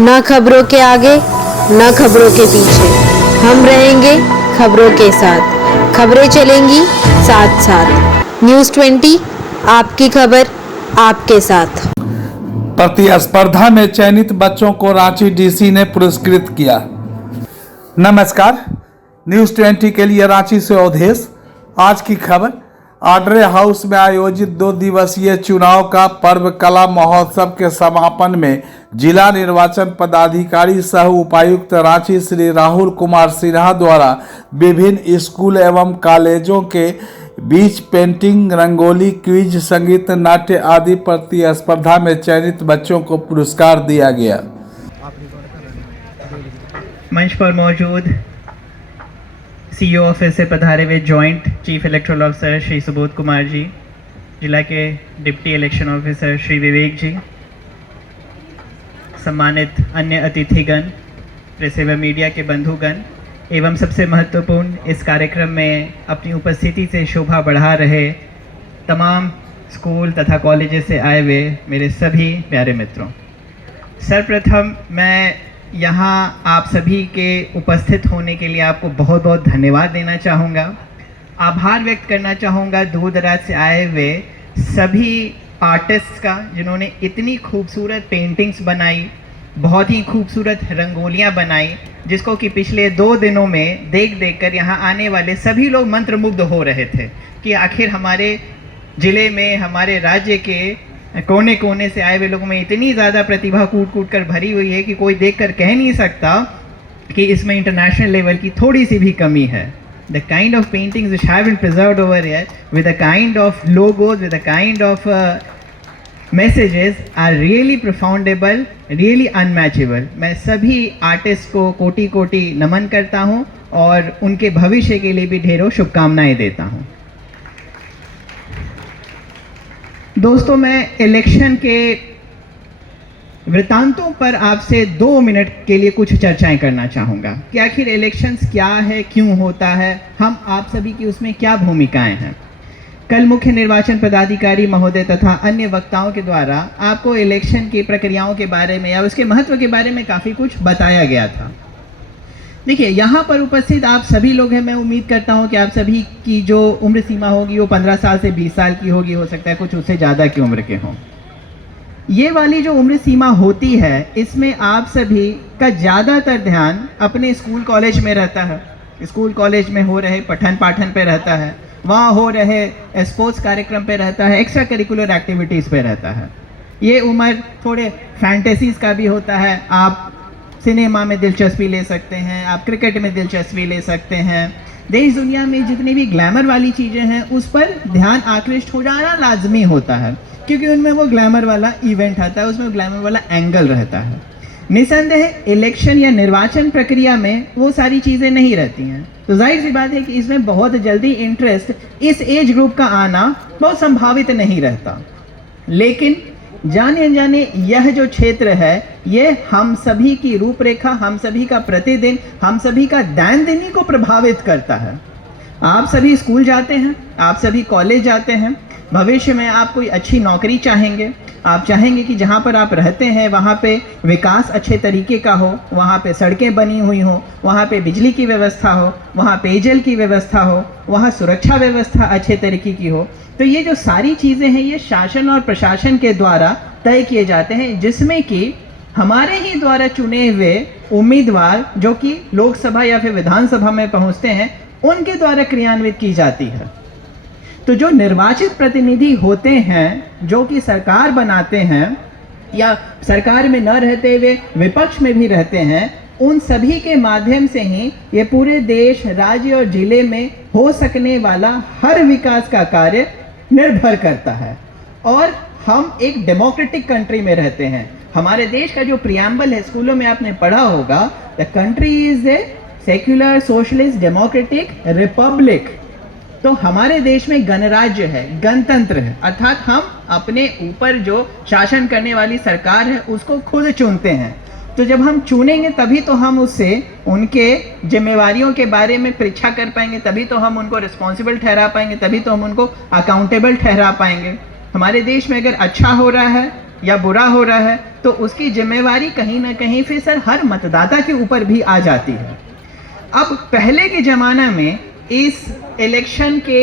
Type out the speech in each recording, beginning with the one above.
न खबरों के आगे न खबरों के पीछे, हम रहेंगे खबरों के साथ। खबरें चलेंगी साथ साथ। न्यूज़ 20 आपकी खबर आपके साथ। प्रतिस्पर्धा में चयनित बच्चों को रांची डीसी ने पुरस्कृत किया। नमस्कार, न्यूज़ 20 के लिए रांची से अवधेश। आज की खबर, आड्रे हाउस में आयोजित 2 दिवसीय चुनाव का पर्व कला महोत्सव के समापन में जिला निर्वाचन पदाधिकारी सह उपायुक्त रांची श्री राहुल कुमार सिन्हा द्वारा विभिन्न स्कूल एवं कॉलेजों के बीच पेंटिंग, रंगोली, क्विज, संगीत, नाट्य आदि प्रतिस्पर्धा में चयनित बच्चों को पुरस्कार दिया गया। मंच पर मौजूद सीईओ ऑफिस से पधारे हुए joint chief electoral officer Shri Subodh Kumar ji, जिला के deputy election officer Shri Vivek ji, सम्मानित अन्य अतिथिगण, प्रेस एवं मीडिया के बंधुगण एवं सबसे महत्वपूर्ण इस कार्यक्रम में अपनी उपस्थिति से शोभा बढ़ा रहे तमाम स्कूल तथा कॉलेजेस से आए हुए मेरे सभी प्यारे मित्रों, सर्वप्रथम मैं यहाँ आप सभी के उपस्थित होने के लिए आपको बहुत बहुत धन्यवाद देना चाहूँगा। आभार व्यक्त करना चाहूँगा दूर दराज से आए हुए सभी आर्टिस्ट्स का, जिन्होंने इतनी खूबसूरत पेंटिंग्स बनाई, बहुत ही खूबसूरत रंगोलियाँ बनाई, जिसको कि पिछले 2 दिनों में देख कर यहाँ आने वाले सभी लोग मंत्रमुग्ध हो रहे थे कि आखिर हमारे ज़िले में, हमारे राज्य के कोने कोने से आए हुए लोगों में इतनी ज़्यादा प्रतिभा कूट कूट कर भरी हुई है कि कोई देखकर कह नहीं सकता कि इसमें इंटरनेशनल लेवल की थोड़ी सी भी कमी है। The kind of paintings which have been preserved over here, with the kind of logos, with the kind of messages are really profoundable, really unmatchable. मैं सभी आर्टिस्ट को कोटि कोटि नमन करता हूँ और उनके भविष्य के लिए भी ढेरों शुभकामनाएं देता हूँ। दोस्तों, मैं इलेक्शन के वृत्तांतों पर आपसे 2 मिनट के लिए कुछ चर्चाएं करना चाहूँगा कि आखिर इलेक्शंस क्या है, क्यों होता है, हम आप सभी की उसमें क्या भूमिकाएं हैं। कल मुख्य निर्वाचन पदाधिकारी महोदय तथा अन्य वक्ताओं के द्वारा आपको इलेक्शन की प्रक्रियाओं के बारे में या उसके महत्व के बारे में काफ़ी कुछ बताया गया था। देखिए, यहाँ पर उपस्थित आप सभी लोग हैं, मैं उम्मीद करता हूँ कि आप सभी की जो उम्र सीमा होगी वो 15 साल से 20 साल की होगी, हो सकता है कुछ उससे ज़्यादा की उम्र के हों। ये वाली जो उम्र सीमा होती है, इसमें आप सभी का ज़्यादातर ध्यान अपने स्कूल कॉलेज में रहता है, स्कूल कॉलेज में हो रहे पठन पाठन पे रहता है, वहाँ हो रहे स्पोर्ट्स कार्यक्रम पे रहता है, एक्स्ट्रा करिकुलर एक्टिविटीज़ पे रहता है। ये उम्र थोड़े फैंटेसीज़ का भी होता है, आप सिनेमा में दिलचस्पी ले सकते हैं, आप क्रिकेट में दिलचस्पी ले सकते हैं, देश दुनिया में जितनी भी ग्लैमर वाली चीज़ें हैं उस पर ध्यान आकृष्ट हो जाना लाजमी होता है, क्योंकि उनमें वो ग्लैमर वाला इवेंट आता है, उसमें ग्लैमर वाला एंगल रहता है। निसंदेह इलेक्शन या निर्वाचन प्रक्रिया में वो सारी चीज़ें नहीं रहती हैं, तो जाहिर सी बात है कि इसमें बहुत जल्दी इंटरेस्ट इस एज ग्रुप का आना बहुत संभावित नहीं रहता। लेकिन जाने अनजाने यह जो क्षेत्र है, ये हम सभी की रूपरेखा, हम सभी का प्रतिदिन, हम सभी का दैनंदिनी को प्रभावित करता है। आप सभी स्कूल जाते हैं, आप सभी कॉलेज जाते हैं, भविष्य में आप कोई अच्छी नौकरी चाहेंगे, आप चाहेंगे कि जहाँ पर आप रहते हैं वहाँ पे विकास अच्छे तरीके का हो, वहाँ पे सड़कें बनी हुई हों, वहाँ पे बिजली की व्यवस्था हो, वहाँ पेयजल की व्यवस्था हो, वहाँ सुरक्षा व्यवस्था अच्छे तरीके की हो। तो ये जो सारी चीज़ें हैं, ये शासन और प्रशासन के द्वारा तय किए जाते हैं, जिसमें कि हमारे ही द्वारा चुने हुए उम्मीदवार जो कि लोकसभा या फिर विधानसभा में पहुँचते हैं, उनके द्वारा क्रियान्वित की जाती है। तो जो निर्वाचित प्रतिनिधि होते हैं, जो कि सरकार बनाते हैं या सरकार में न रहते हुए विपक्ष में भी रहते हैं, उन सभी के माध्यम से ही ये पूरे देश, राज्य और जिले में हो सकने वाला हर विकास का कार्य निर्भर करता है। और हम एक डेमोक्रेटिक कंट्री में रहते हैं। हमारे देश का जो प्रियम्बल है, स्कूलों में आपने पढ़ा होगा, the country is a secular socialist democratic Republic. तो हमारे देश में गणराज्य है, गणतंत्र है, अर्थात हम अपने ऊपर जो शासन करने वाली सरकार है उसको खुद चुनते हैं। तो जब हम चुनेंगे तभी तो हम उससे उनके जिम्मेवारियों के बारे में परीक्षा कर पाएंगे, तभी तो हम उनको रिस्पॉन्सिबल ठहरा पाएंगे, तभी तो हम उनको अकाउंटेबल ठहरा पाएंगे। हमारे देश में अगर अच्छा हो रहा है या बुरा हो रहा है तो उसकी जिम्मेवारी कहीं ना कहीं फिर सर हर मतदाता के ऊपर भी आ जाती है। अब पहले के ज़माना में इस इलेक्शन के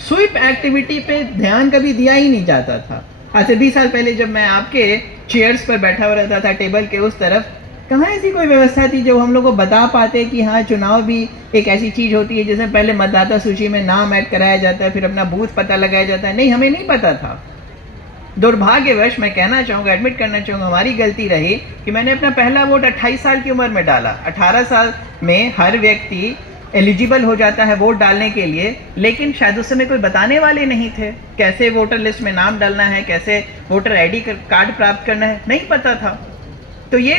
स्वीप एक्टिविटी पे ध्यान कभी दिया ही नहीं जाता था। आज से 20 साल पहले जब मैं आपके चेयर्स पर बैठा हुआ रहता था टेबल के उस तरफ, कहाँ ऐसी कोई व्यवस्था थी जो हम लोग को बता पाते कि हाँ चुनाव भी एक ऐसी चीज़ होती है जिसमें पहले मतदाता सूची में नाम ऐड कराया जाता है, फिर अपना बूथ पता लगाया जाता है। नहीं, हमें नहीं पता था। दुर्भाग्यवश मैं कहना चाहूँगा, एडमिट करना चाहूँगा, हमारी गलती रही कि मैंने अपना पहला वोट 28 साल की उम्र में डाला। 18 साल में हर व्यक्ति एलिजिबल हो जाता है वोट डालने के लिए, लेकिन शायद उस समय कोई बताने वाले नहीं थे कैसे वोटर लिस्ट में नाम डालना है, कैसे वोटर आईडी कार्ड प्राप्त करना है, नहीं पता था। तो ये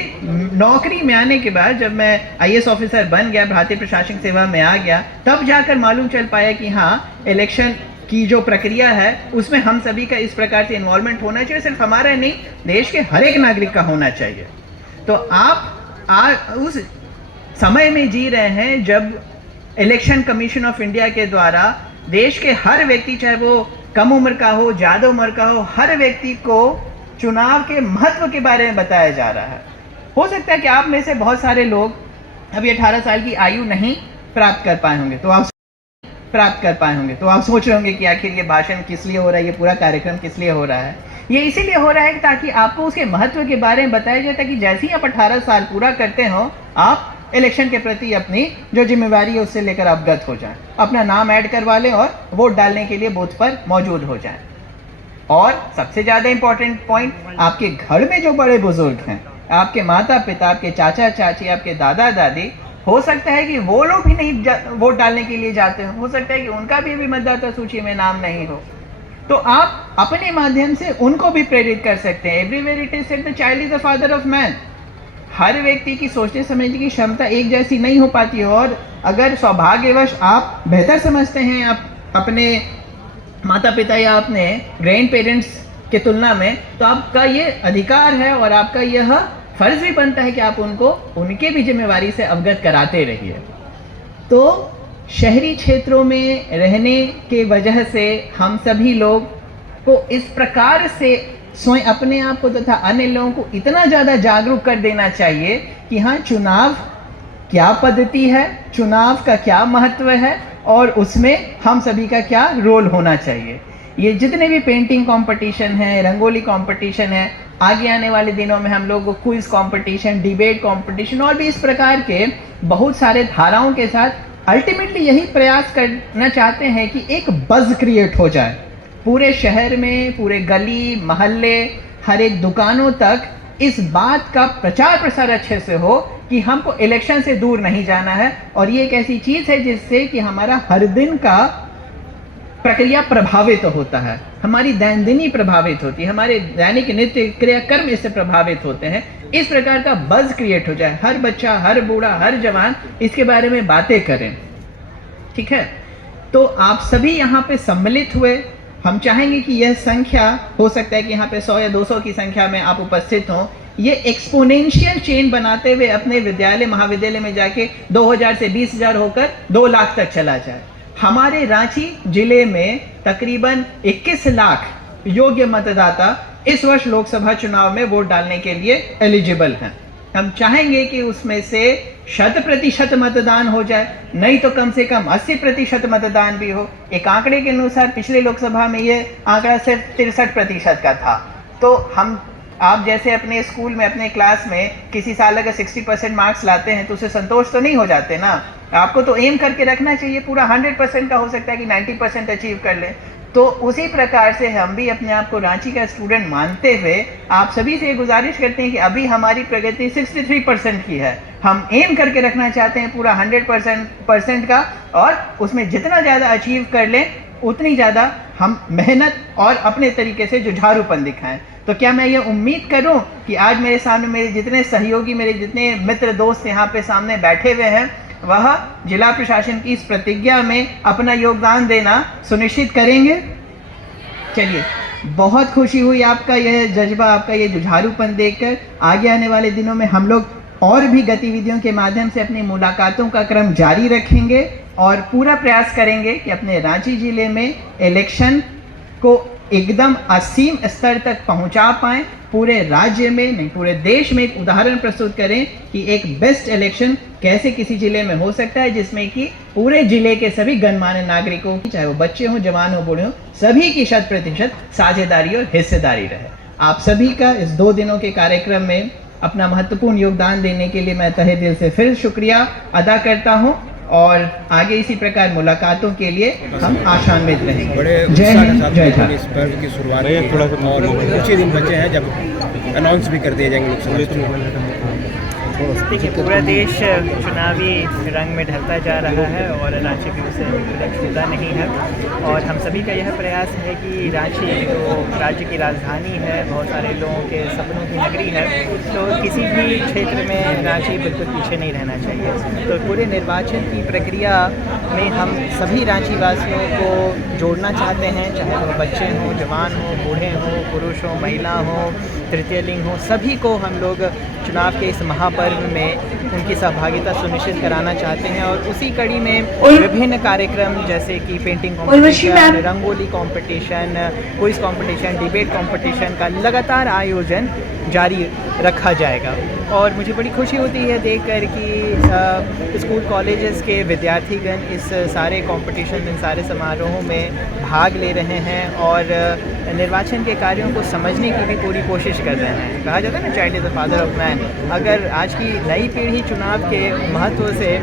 नौकरी में आने के बाद जब मैं आईएएस ऑफिसर बन गया, भारतीय प्रशासनिक सेवा में आ गया, तब जाकर मालूम चल पाया कि हाँ इलेक्शन की जो प्रक्रिया है उसमें हम सभी का इस प्रकार से इन्वॉल्वमेंट होना चाहिए। सिर्फ हमारा नहीं, देश के हर एक नागरिक का होना चाहिए। तो आप उस समय में जी रहे हैं जब इलेक्शन कमीशन ऑफ इंडिया के द्वारा देश के हर व्यक्ति, चाहे वो कम उम्र का हो, ज़्यादा उम्र का हो, हर व्यक्ति को चुनाव के महत्व के बारे में बताया जा रहा है। हो सकता है कि आप में से बहुत सारे लोग अभी 18 साल की आयु नहीं प्राप्त कर पाए होंगे, तो आप सोच रहे होंगे कि आखिर ये भाषण किस लिए हो रहा है, ये पूरा कार्यक्रम किस लिए हो रहा है। ये इसीलिए हो रहा है ताकि आपको उसके महत्व के बारे में बताया जाए, ताकि जैसे ही आप 18 साल पूरा करते हो आप इलेक्शन के प्रति अपनी जो जिम्मेवारी है उससे लेकर अवगत हो जाएं, अपना नाम ऐड करवा लें और वोट डालने के लिए बूथ पर मौजूद हो जाएं। और सबसे ज़्यादा इंपॉर्टेंट पॉइंट, आपके घर में जो बड़े बुजुर्ग हैं, आपके माता पिता, आपके चाचा चाची, आपके दादा दादी, हो सकता है कि वो लोग भी नहीं वोट डालने के लिए जाते हो सकता है कि उनका भी मतदाता सूची में नाम नहीं हो, तो आप अपने माध्यम से उनको भी प्रेरित कर सकते हैं। Everywhere it is said the child is the father of man. हर व्यक्ति की सोचने समझने की क्षमता एक जैसी नहीं हो पाती है, और अगर सौभाग्यवश आप बेहतर समझते हैं आप अपने माता पिता या अपने ग्रैंड पेरेंट्स के तुलना में, तो आपका ये अधिकार है और आपका यह फर्ज भी बनता है कि आप उनको उनके भी जिम्मेवारी से अवगत कराते रहिए। तो शहरी क्षेत्रों में रहने के वजह से हम सभी लोग को इस प्रकार से स्वयं अपने आप को तथा अन्य लोगों को इतना ज़्यादा जागरूक कर देना चाहिए कि हाँ चुनाव क्या पद्धति है, चुनाव का क्या महत्व है और उसमें हम सभी का क्या रोल होना चाहिए। ये जितने भी पेंटिंग कंपटीशन है, रंगोली कंपटीशन है, आगे आने वाले दिनों में हम लोग को क्विज कंपटीशन, डिबेट कंपटीशन और भी इस प्रकार के बहुत सारे धाराओं के साथ अल्टीमेटली यही प्रयास करना चाहते हैं कि एक बज़ क्रिएट हो जाए पूरे शहर में, पूरे गली मोहल्ले, हर एक दुकानों तक इस बात का प्रचार प्रसार अच्छे से हो कि हमको इलेक्शन से दूर नहीं जाना है। और ये एक ऐसी चीज है जिससे कि हमारा हर दिन का प्रक्रिया प्रभावित होता है, हमारी दैनंदिनी प्रभावित होती है, हमारे दैनिक नित्य क्रियाकर्म इससे प्रभावित होते हैं। इस प्रकार का बज़ क्रिएट हो जाए, हर बच्चा, हर बूढ़ा, हर जवान इसके बारे में बातें करें। ठीक है, तो आप सभी यहाँ पे सम्मिलित हुए। हम चाहेंगे कि यह संख्या, हो सकता है कि यहाँ पे 100 या 200 की संख्या में आप उपस्थित हों, ये एक्सपोनेंशियल चेन बनाते हुए अपने विद्यालय महाविद्यालय में जाके 2000 से 20,000 होकर 2 लाख तक चला जाए। हमारे रांची जिले में तकरीबन 21 लाख योग्य मतदाता इस वर्ष लोकसभा चुनाव में वोट डालने के लिए एलिजिबल हैं। हम चाहेंगे कि उसमें से 100% मतदान हो जाए, नहीं तो कम से कम 80% मतदान भी हो। एक आंकड़े के अनुसार पिछले लोकसभा में ये आंकड़ा सिर्फ 63% का था। तो आप जैसे अपने स्कूल में, अपने क्लास में किसी साल अगर 60% मार्क्स लाते हैं तो उसे संतोष तो नहीं हो जाते ना, आपको तो एम करके रखना चाहिए पूरा 100% का, हो सकता है कि 90% अचीव कर ले। तो उसी प्रकार से हम भी अपने आप को रांची का स्टूडेंट मानते हुए आप सभी से गुजारिश करते हैं कि अभी हमारी प्रगति 63% की है। हम एम करके रखना चाहते हैं पूरा 100% का, और उसमें जितना ज़्यादा अचीव कर लें उतनी ज़्यादा हम मेहनत और अपने तरीके से जुझारूपन दिखाएं। तो क्या मैं ये उम्मीद करूं कि आज मेरे सामने मेरे जितने सहयोगी, मेरे जितने मित्र दोस्त यहाँ पे सामने बैठे हुए हैं, वह जिला प्रशासन की इस प्रतिज्ञा में अपना योगदान देना सुनिश्चित करेंगे। चलिए, बहुत खुशी हुई आपका यह जज्बा, आपका यह जुझारूपन देखकर। आगे आने वाले दिनों में हम लोग और भी गतिविधियों के माध्यम से अपनी मुलाकातों का क्रम जारी रखेंगे और पूरा प्रयास करेंगे कि अपने रांची जिले में इलेक्शन को एकदम असीम स्तर तक पहुंचा पाएं, पूरे राज्य में नहीं पूरे देश में एक उदाहरण प्रस्तुत करें कि एक बेस्ट इलेक्शन कैसे किसी जिले में हो सकता है, जिसमें कि पूरे जिले के सभी गणमान्य नागरिकों की, चाहे वो बच्चे हों, जवान हो, बूढ़े हों, सभी की 100% साझेदारी और हिस्सेदारी रहे। आप सभी का इस 2 दिनों के कार्यक्रम में अपना महत्वपूर्ण योगदान देने के लिए मैं तहे दिल से फिर शुक्रिया अदा करता हूं और आगे इसी प्रकार मुलाकातों के लिए हम आशान्वित रहेंगे। बड़े जय उत्साह के हिंद, साथ जय हमने भारत। इस पर्व की शुरुआत की और कुछ ही दिन बचे हैं जब अनाउंस भी कर दिए जाएंगे लोकसभा चुनाव। देखिए, पूरा देश चुनावी रंग में ढलता जा रहा है और रांची भी उससे छूटा नहीं है और हम सभी का यह प्रयास है कि रांची जो राज्य की राजधानी है, बहुत सारे लोगों के सपनों की नगरी है, तो किसी भी क्षेत्र में रांची बिल्कुल पीछे नहीं रहना चाहिए। तो पूरे निर्वाचन की प्रक्रिया में हम सभी रांची वासियों को जोड़ना चाहते हैं, चाहे वो बच्चे हों, जवान हों, बूढ़े हों, पुरुष हों, महिला हों, तृतीय लिंग हो, सभी को हम लोग चुनाव के इस महापर्व में उनकी सहभागिता सुनिश्चित कराना चाहते हैं और उसी कड़ी में विभिन्न कार्यक्रम जैसे कि painting competition, rangoli competition, quiz competition, debate competition का लगातार आयोजन जारी रखा जाएगा। और मुझे बड़ी खुशी होती है देखकर कि स्कूल कॉलेजेस के विद्यार्थीगण इस सारे कॉम्पिटिशन, इन सारे समारोहों में भाग ले रहे हैं और निर्वाचन के कार्यों को समझने की भी पूरी कोशिश कर रहे हैं। कहा जाता है ना, child is the father of man. अगर आज की नई पीढ़ी चुनाव के महत्व से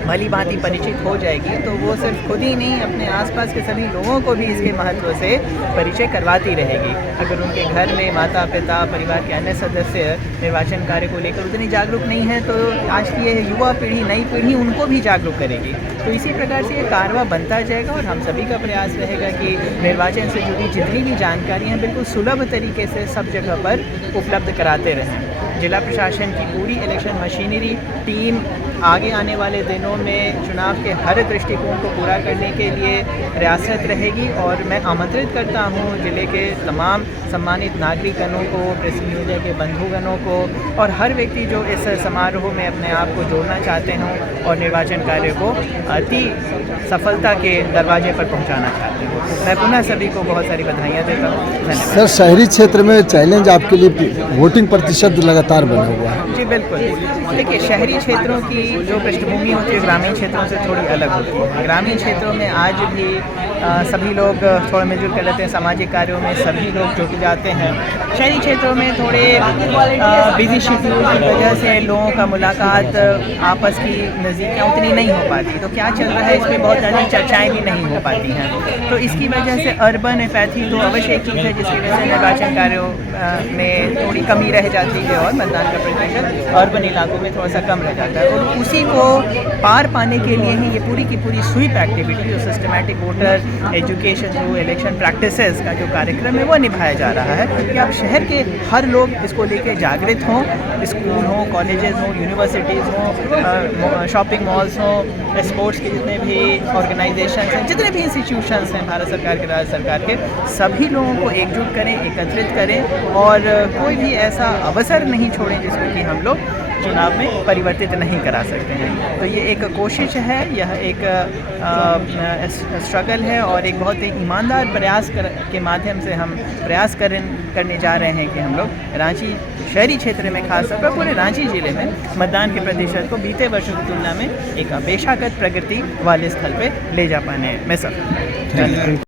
भली भांति परिचित हो जाएगी तो वो सिर्फ खुद ही नहीं, अपने आसपास के सभी लोगों को भी इसके महत्व से परिचय करवाती रहेगी। अगर उनके घर में माता पिता, परिवार के अन्य सदस्य निर्वाचन कार्य को लेकर उतनी जागरूक नहीं है तो आज की ये युवा पीढ़ी, नई पीढ़ी उनको भी जागरूक करेगी। तो इसी प्रकार से ये कारवा बनता जाएगा और हम सभी का प्रयास रहेगा कि निर्वाचन से जुड़ी जितनी भी जानकारियाँ बिल्कुल सुलभ तरीके से सब जगह पर उपलब्ध कराते रहें। जिला प्रशासन की पूरी इलेक्शन मशीनरी टीम आगे आने वाले दिनों में चुनाव के हर दृष्टिकोण को पूरा करने के लिए प्रयासरत रहेगी और मैं आमंत्रित करता हूं जिले के तमाम सम्मानित नागरिकगणों को, प्रेस मीडिया के बंधुगणों को और हर व्यक्ति जो इस समारोह में अपने आप को जोड़ना चाहते हों और निर्वाचन कार्य को अति सफलता के दरवाजे पर पहुंचाना चाहते हो। मैं पुनः सभी को बहुत सारी बधाइयाँ देता हूँ। धन्यवाद। सर, शहरी क्षेत्र में चैलेंज आपके लिए वोटिंग प्रतिशत लगातार बना हुआ है। जी बिल्कुल। देखिए, शहरी क्षेत्रों की जो पृष्ठभूमि होती है ग्रामीण क्षेत्रों से थोड़ी अलग होती है। ग्रामीण क्षेत्रों में आज भी सभी लोग थोड़ा मिलजुल कर लेते हैं, सामाजिक कार्यों में सभी लोग जुट जाते हैं। शहरी क्षेत्रों में थोड़े बिजी शेड्यूल की वजह से लोगों का मुलाकात, आपस की नज़दीकियाँ उतनी नहीं हो पाती, तो क्या चल रहा है इस पर बहुत ज़्यादा चर्चाएँ भी नहीं हो पाती हैं। तो इसकी वजह से अर्बन एपैथी तो अवश्य एक चीज़ है जिसकी वजह से निर्वाचन कार्यों में थोड़ी कमी रह जाती है और मतदान का प्रतिशत अर्बन इलाकों में थोड़ा सा कम रह जाता है। और उसी को पार पाने के लिए ही ये पूरी की पूरी स्वीप एक्टिविटी, जो systematic voter education through election practices का जो कार्यक्रम है वो निभाया जा रहा है कि अब शहर के हर लोग इसको लेके जागृत हों, स्कूल हों, कॉलेजेस हों, यूनिवर्सिटीज़ हों, शॉपिंग मॉल्स हों, स्पोर्ट्स के जितने भी ऑर्गेनाइजेशन हैं, जितने भी इंस्टीट्यूशंस हैं भारत सरकार के, राज्य सरकार के, सभी लोगों को एकजुट करें, एकत्रित करें और कोई भी ऐसा अवसर नहीं छोड़ें जिसको कि हम लोग चुनाव में परिवर्तित नहीं करा सकते हैं। तो ये एक कोशिश है, यह एक स्ट्रगल है और एक बहुत ही ईमानदार प्रयास के माध्यम से हम प्रयास करने जा रहे हैं कि हम लोग रांची शहरी क्षेत्र में, खासतौर पर पूरे रांची ज़िले में मतदान के प्रतिशत को बीते वर्षों की तुलना में एक अपेक्षाकृत प्रगति वाले स्थल पे ले जा पाने में सफल।